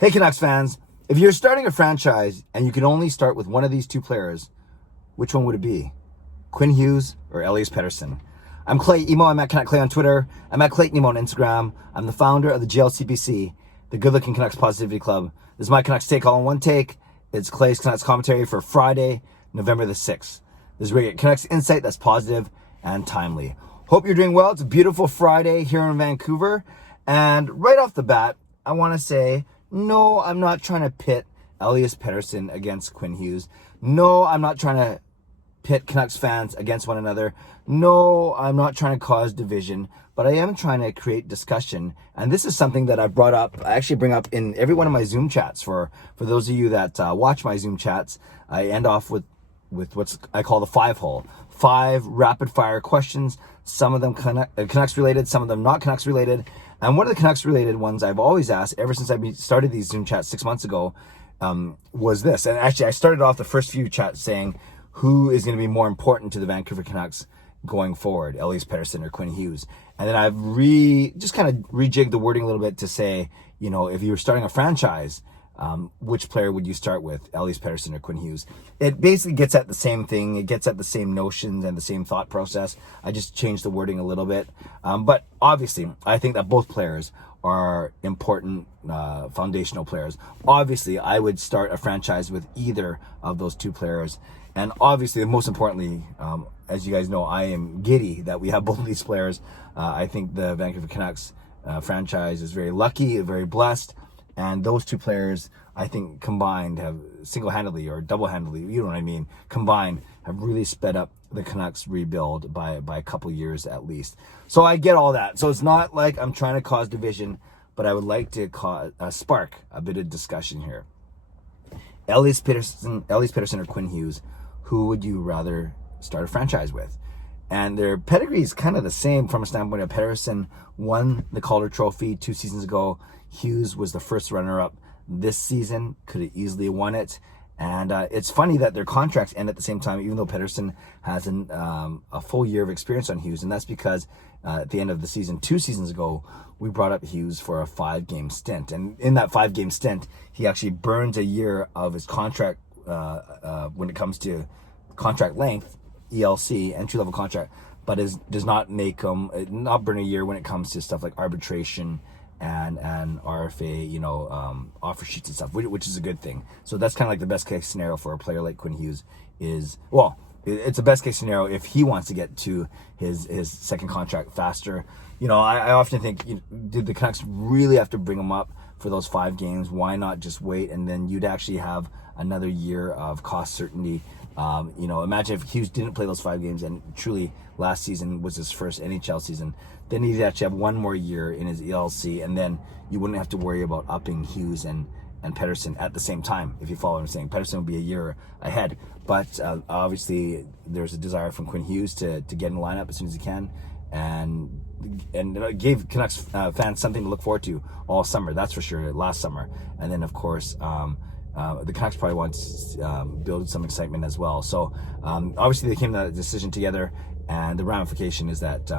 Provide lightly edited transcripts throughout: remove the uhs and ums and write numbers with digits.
Hey Canucks fans, if you're starting a franchise and you can only start with one of these two players, which one would it be? Quinn Hughes or Elias Pettersson? I'm Clay Emo. I'm at Canuck Clay on Twitter. I'm at Clayton Emo on Instagram. I'm the founder of the GLCPC, the Good Looking Canucks Positivity Club. This is my Canucks take all in one take. It's Clay's Canucks commentary for Friday, November the 6th. This is where you get Canucks insight that's positive and timely. Hope you're doing well. It's a beautiful Friday here in Vancouver. And right off the bat, I want to say, no, I'm not trying to pit Elias Pettersson against Quinn Hughes. No, I'm not trying to pit Canucks fans against one another. No, I'm not trying to cause division, but I am trying to create discussion. And this is something that I brought up, I actually bring up in every one of my Zoom chats. For those of you that watch my Zoom chats, I end off with what I call the 5-hole. 5 rapid-fire questions, some of them Canucks related, some of them not Canucks related. And one of the Canucks related ones I've always asked ever since I started these Zoom chats 6 months ago was this. And actually, I started off the first few chats saying, who is going to be more important to the Vancouver Canucks going forward, Elias Pettersson or Quinn Hughes? And then I've just kind of rejigged the wording a little bit to say, you know, if you were starting a franchise, which player would you start with, Elias Pettersson or Quinn Hughes? It basically gets at the same thing. It gets at the same notions and the same thought process. I just changed the wording a little bit. But obviously, I think that both players are important foundational players. Obviously, I would start a franchise with either of those two players. And obviously, most importantly, as you guys know, I am giddy that we have both of these players. I think the Vancouver Canucks franchise is very lucky, very blessed. And those two players, I think, combined have single-handedly or double-handedly, you know what I mean, combined have really sped up the Canucks rebuild by a couple years at least. So I get all that. So it's not like I'm trying to cause division, but I would like to spark a bit of discussion here. Elias Pettersson or Quinn Hughes, who would you rather start a franchise with? And their pedigree is kind of the same from a standpoint of Pettersson won the Calder Trophy 2 seasons ago. Hughes was the first runner-up this season, could have easily won it. And it's funny that their contracts end at the same time, even though Pettersson has a full year of experience on Hughes. And that's because at the end of the season, 2 seasons ago, we brought up Hughes for a 5-game stint. And in that 5-game stint, he actually burns a year of his contract when it comes to contract length, ELC, entry-level contract, but does not make him, not burn a year when it comes to stuff like arbitration and RFA, offer sheets and stuff, which is a good thing. So that's kind of like the best case scenario for a player like Quinn Hughes is, well, it's a best case scenario if he wants to get to his second contract faster. You know, I often think, did the Canucks really have to bring him up for those 5 games? Why not just wait? And then you'd actually have another year of cost certainty. Imagine if Hughes didn't play those 5 games and truly last season was his first NHL season. Then he'd actually have 1 more year in his ELC, and then you wouldn't have to worry about upping Hughes and Pettersson at the same time. If you follow what I'm saying, Pettersson would be a year ahead. But obviously, there's a desire from Quinn Hughes to get in the lineup as soon as he can, and it gave Canucks fans something to look forward to all summer. That's for sure. Last summer, and then of course. The Canucks probably want to build some excitement as well. So obviously they came to that decision together, and the ramification is that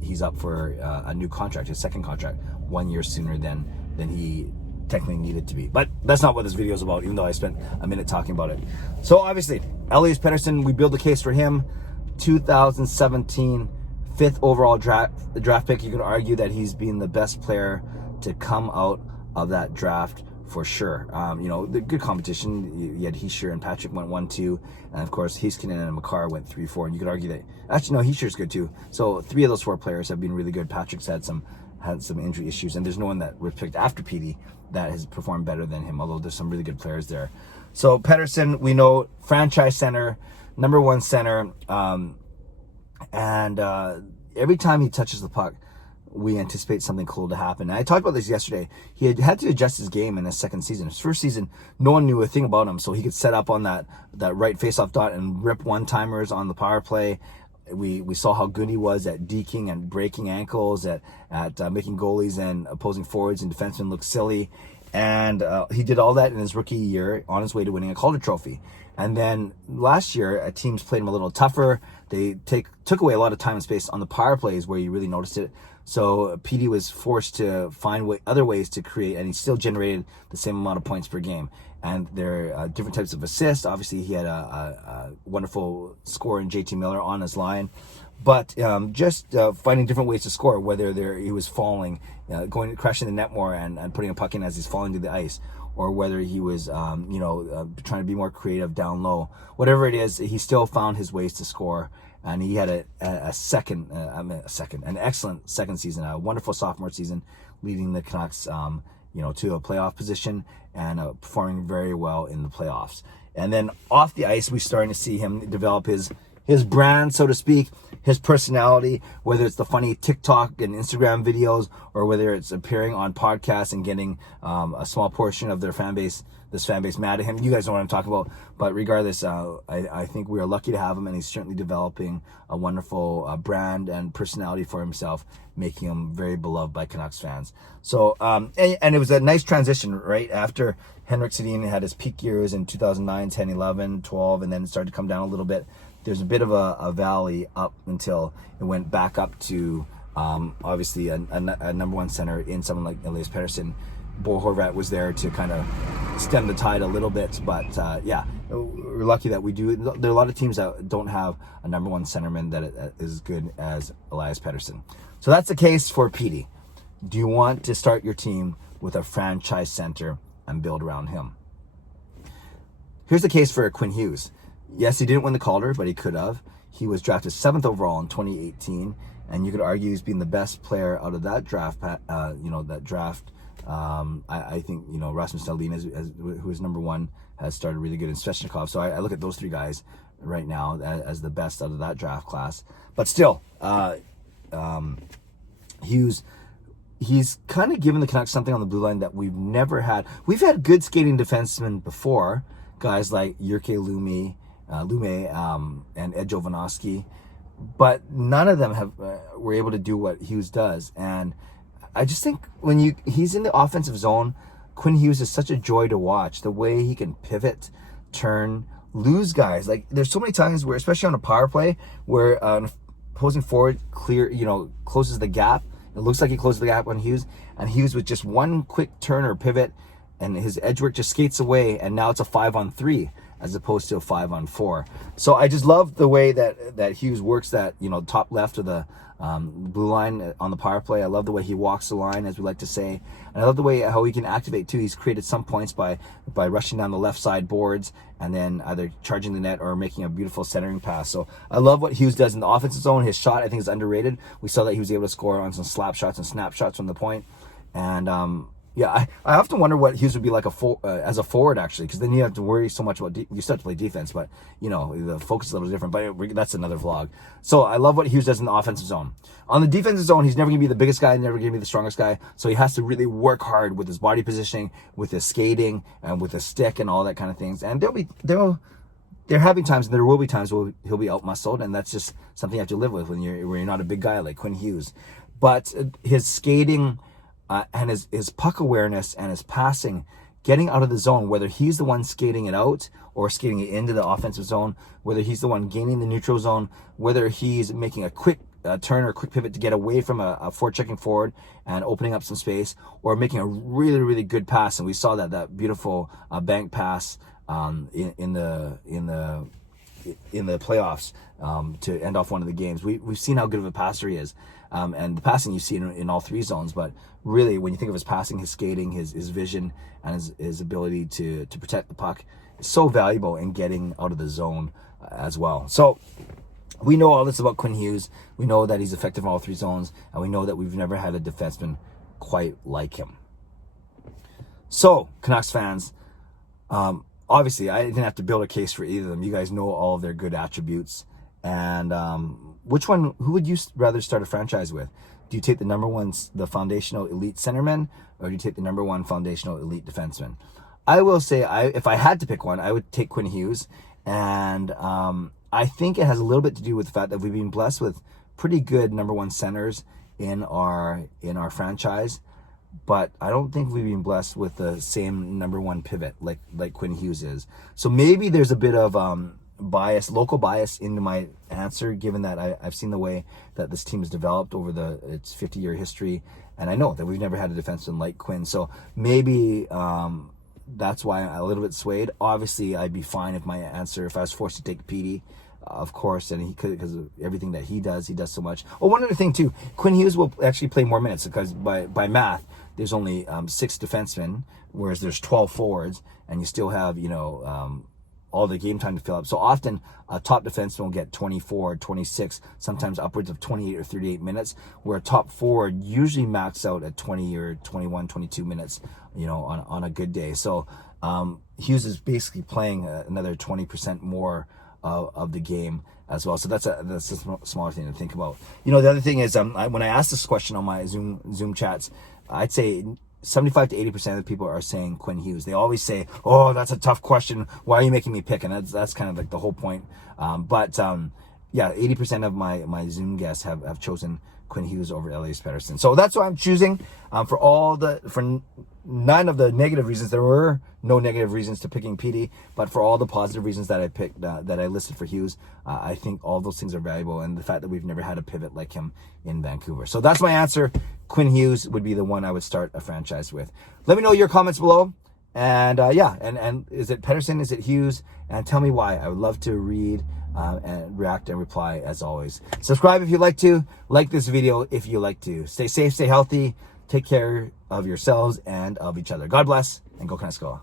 he's up for a new contract, his second contract, 1 year sooner than he technically needed to be. But that's not what this video is about, even though I spent a minute talking about it. So obviously, Elias Pettersson, we build the case for him. 2017 5th overall draft pick. You could argue that he's been the best player to come out of that draft for sure. The good competition. You had Hischier and Patrick went 1-2, and of course Heiskanen and Makar went 3-4. And you could argue that actually no, Hischier's good too. So 3 of those 4 players have been really good. Patrick's had some injury issues, and there's no one that was picked after Petey that has performed better than him. Although there's some really good players there. So Pettersson, we know, franchise center, number 1 center, and every time he touches the puck, we anticipate something cool to happen. And I talked about this yesterday. He had to adjust his game in his second season. His first season, no one knew a thing about him, so he could set up on that right faceoff dot and rip one-timers on the power play. We saw how good he was at deking and breaking ankles, at making goalies and opposing forwards and defensemen look silly. And he did all that in his rookie year on his way to winning a Calder Trophy. And then last year, teams played him a little tougher. They took away a lot of time and space on the power plays where you really noticed it. So Petey was forced to find other ways to create, and he still generated the same amount of points per game. And there are different types of assists. Obviously, he had a wonderful score in JT Miller on his line. But just finding different ways to score, whether he was falling, crashing the net more and putting a puck in as he's falling to the ice, or whether he was, trying to be more creative down low. Whatever it is, he still found his ways to score. And he had an excellent second season, a wonderful sophomore season, leading the Canucks, to a playoff position and performing very well in the playoffs. And then off the ice, we're starting to see him develop his brand, so to speak, his personality, whether it's the funny TikTok and Instagram videos, or whether it's appearing on podcasts and getting a small portion of this fan base mad at him. You guys know what I'm talking about. But regardless, I think we are lucky to have him, and he's certainly developing a wonderful brand and personality for himself, making him very beloved by Canucks fans. So, and it was a nice transition, right? After Henrik Sedin had his peak years in 2009, 10, 11, 12, and then it started to come down a little bit. There's a bit of a valley up until it went back up to obviously a number one center in someone like Elias Pettersson. Bo Horvat was there to kind of stem the tide a little bit, but we're lucky that we do. There are a lot of teams that don't have a number one centerman that is as good as Elias Pettersson. So that's the case for Petey. Do you want to start your team with a franchise center and build around him? Here's the case for Quinn Hughes. Yes, he didn't win the Calder, but he could have. He was drafted 7th overall in 2018, and you could argue he's been the best player out of that draft. I think Rasmus Dahlin, who is number one, has started really good in Svechnikov. So I look at those three guys right now as the best out of that draft class. But still, Hughes, he's kind of given the Canucks something on the blue line that we've never had. We've had good skating defensemen before, guys like Jyrki Lumme and Ed Jovanovski, but none of them were able to do what Hughes does. And I just think when he's in the offensive zone, Quinn Hughes is such a joy to watch. The way he can pivot, turn, lose guys. Like, there's so many times where, especially on a power play, where an opposing forward closes the gap. It looks like he closes the gap on Hughes, and Hughes with just one quick turn or pivot, and his edge work just skates away, and now it's a 5-on-3 as opposed to a 5-on-4. So I just love the way that Hughes works that, top left of the blue line on the power play. I love the way he walks the line, as we like to say. And I love the way how he can activate too. He's created some points by rushing down the left side boards and then either charging the net or making a beautiful centering pass. So I love what Hughes does in the offensive zone. His shot, I think, is underrated. We saw that he was able to score on some slap shots and snap shots from the point. And I often wonder what Hughes would be like as a forward, actually, because then you have to worry so much about you start to play defense, but the focus is a little different. But that's another vlog. So I love what Hughes does in the offensive zone. On the defensive zone, he's never going to be the biggest guy, never going to be the strongest guy. So he has to really work hard with his body positioning, with his skating, and with his stick and all that kind of things. And there have been times, and there will be times where he'll be out-muscled, and that's just something you have to live with when you're not a big guy like Quinn Hughes. But his skating and his puck awareness and his passing, getting out of the zone, whether he's the one skating it out or skating it into the offensive zone, whether he's the one gaining the neutral zone, whether he's making a quick turn or a quick pivot to get away from a forward-checking forward and opening up some space, or making a really, really good pass. And we saw that beautiful bank pass in the playoffs to end off one of the games. We've seen how good of a passer he is. And the passing you see in all three zones, but really when you think of his passing, his skating, his vision, and his ability to protect the puck is so valuable in getting out of the zone as well. So we know all this about Quinn Hughes. We know that he's effective in all three zones, and we know that we've never had a defenseman quite like him. So, Canucks fans, obviously I didn't have to build a case for either of them. You guys know all of their good attributes. And who would you rather start a franchise with? Do you take the number one, the foundational elite centerman, or do you take the number one foundational elite defenseman? I will say, if I had to pick one, I would take Quinn Hughes. And I think it has a little bit to do with the fact that we've been blessed with pretty good number one centers in our franchise. But I don't think we've been blessed with the same number one pivot like Quinn Hughes is. So maybe there's a bit of local bias into my answer, given that I've seen the way that this team has developed over its 50-year history, and I know that we've never had a defenseman like Quinn. So maybe that's why I'm a little bit swayed. Obviously, I'd be fine if I was forced to take Petey, of course, and he could, because of everything that he does so much. Oh, one other thing too, Quinn Hughes will actually play more minutes, because by math, there's only 6 defensemen, whereas there's 12 forwards, and you still have, all the game time to fill up. So often a top defenseman will get 24, 26, sometimes upwards of 28 or 38 minutes, where a top forward usually max out at 20 or 21, 22 minutes, on a good day. So Hughes is basically playing another 20% more of the game as well. So that's a smaller thing to think about. The other thing is, when I asked this question on my Zoom chats, I'd say 75 to 80% of the people are saying Quinn Hughes. They always say, "Oh, that's a tough question. Why are you making me pick?" And that's kind of like the whole point. But 80% of my Zoom guests have chosen Quinn Hughes over Elias Pettersson. So that's why I'm choosing. For none of the negative reasons. There were no negative reasons to picking Petey, but for all the positive reasons that I picked, that I listed for Hughes, I think all those things are valuable, and the fact that we've never had a pivot like him in Vancouver. So that's my answer. Quinn Hughes would be the one I would start a franchise with. Let me know your comments below. And and is it Pettersson? Is it Hughes? And tell me why. I would love to read and react and reply as always. Subscribe if you'd like to. Like this video if you like to. Stay safe, stay healthy. Take care of yourselves and of each other. God bless, and go Canucks go.